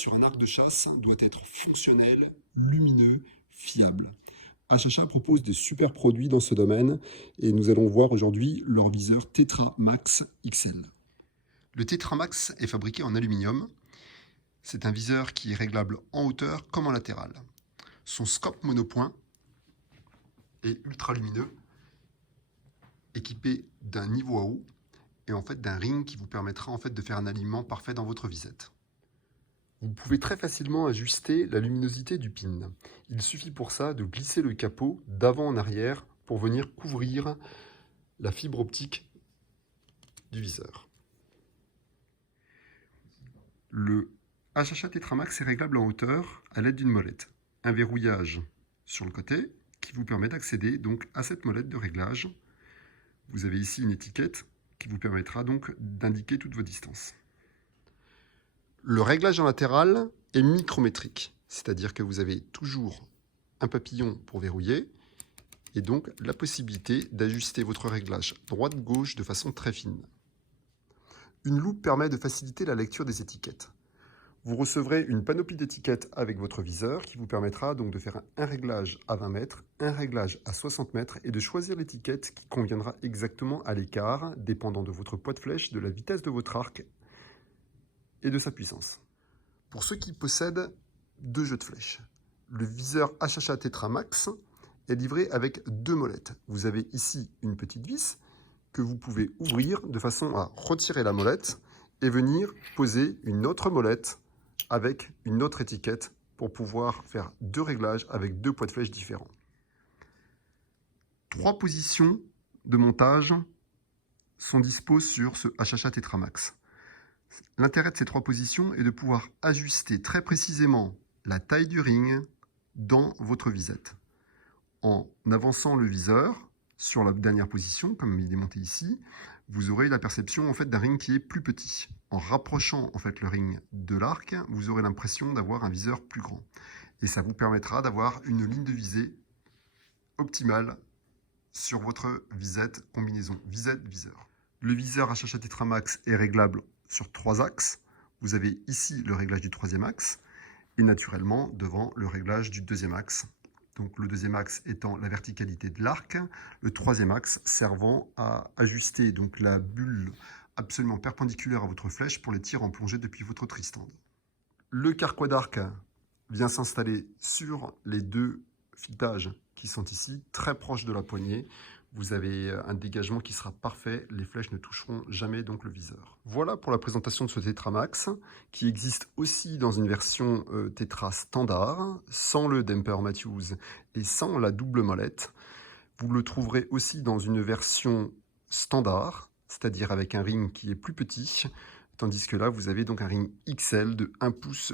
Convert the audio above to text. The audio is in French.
sur un arc de chasse doit être fonctionnel, lumineux, fiable. HHA propose de super produits dans ce domaine et nous allons voir aujourd'hui leur viseur Tetra Max XL. Le Tetra Max est fabriqué en aluminium. C'est un viseur qui est réglable en hauteur comme en latéral. Son scope monopoint est ultra lumineux, équipé d'un niveau à eau et en fait d'un ring qui vous permettra en fait de faire un alignement parfait dans votre visette. Vous pouvez très facilement ajuster la luminosité du pin. Il suffit pour ça de glisser le capot d'avant en arrière pour venir couvrir la fibre optique du viseur. Le HHA Tetra Max est réglable en hauteur à l'aide d'une molette. Un verrouillage sur le côté qui vous permet d'accéder donc à cette molette de réglage. Vous avez ici une étiquette qui vous permettra donc d'indiquer toutes vos distances. Le réglage en latéral est micrométrique, c'est-à-dire que vous avez toujours un papillon pour verrouiller et donc la possibilité d'ajuster votre réglage droite-gauche de façon très fine. Une loupe permet de faciliter la lecture des étiquettes. Vous recevrez une panoplie d'étiquettes avec votre viseur qui vous permettra donc de faire un réglage à 20 mètres, un réglage à 60 mètres et de choisir l'étiquette qui conviendra exactement à l'écart, dépendant de votre poids de flèche, de la vitesse de votre arc et de sa puissance. Pour ceux qui possèdent deux jeux de flèches, le viseur HHA Tetra Max est livré avec deux molettes. Vous avez ici une petite vis que vous pouvez ouvrir de façon à retirer la molette et venir poser une autre molette avec une autre étiquette pour pouvoir faire deux réglages avec deux poids de flèche différents. 3 positions de montage sont dispo sur ce HHA Tetra Max. L'intérêt de ces 3 positions est de pouvoir ajuster très précisément la taille du ring dans votre visette. En avançant le viseur sur la dernière position, comme il est monté ici, vous aurez la perception en fait, d'un ring qui est plus petit. En rapprochant en fait, le ring de l'arc, vous aurez l'impression d'avoir un viseur plus grand. Et ça vous permettra d'avoir une ligne de visée optimale sur votre visette combinaison visette-viseur. Le viseur HHA Tetra Max est réglable sur 3 axes. Vous avez ici le réglage du 3e axe et naturellement devant le réglage du 2e axe. Donc le 2e axe étant la verticalité de l'arc, le 3e axe servant à ajuster donc la bulle absolument perpendiculaire à votre flèche pour les tirs en plongée depuis votre tristand. Le carquois d'arc vient s'installer sur les 2 filetages qui sont ici, très proches de la poignée. Vous avez un dégagement qui sera parfait, les flèches ne toucheront jamais donc le viseur. Voilà pour la présentation de ce Tetra Max, qui existe aussi dans une version Tetra standard, sans le Demper Matthews et sans la double molette. Vous le trouverez aussi dans une version standard, c'est-à-dire avec un ring qui est plus petit, tandis que là vous avez donc un ring XL de 1,5 pouces.